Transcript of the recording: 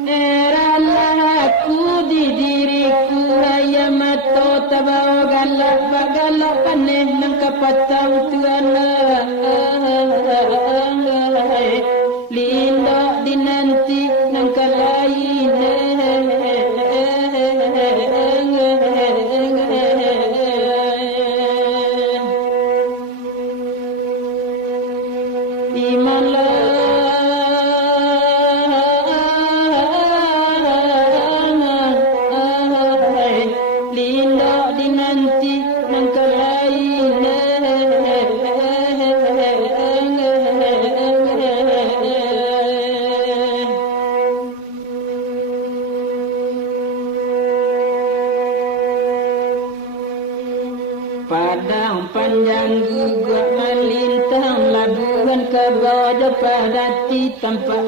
Eralah di diriku ayam atau tabau galak paneh nang kapatau tuana linda dinanti nang kalain Padang panjang gugak melintang labuhan kepada padati tampak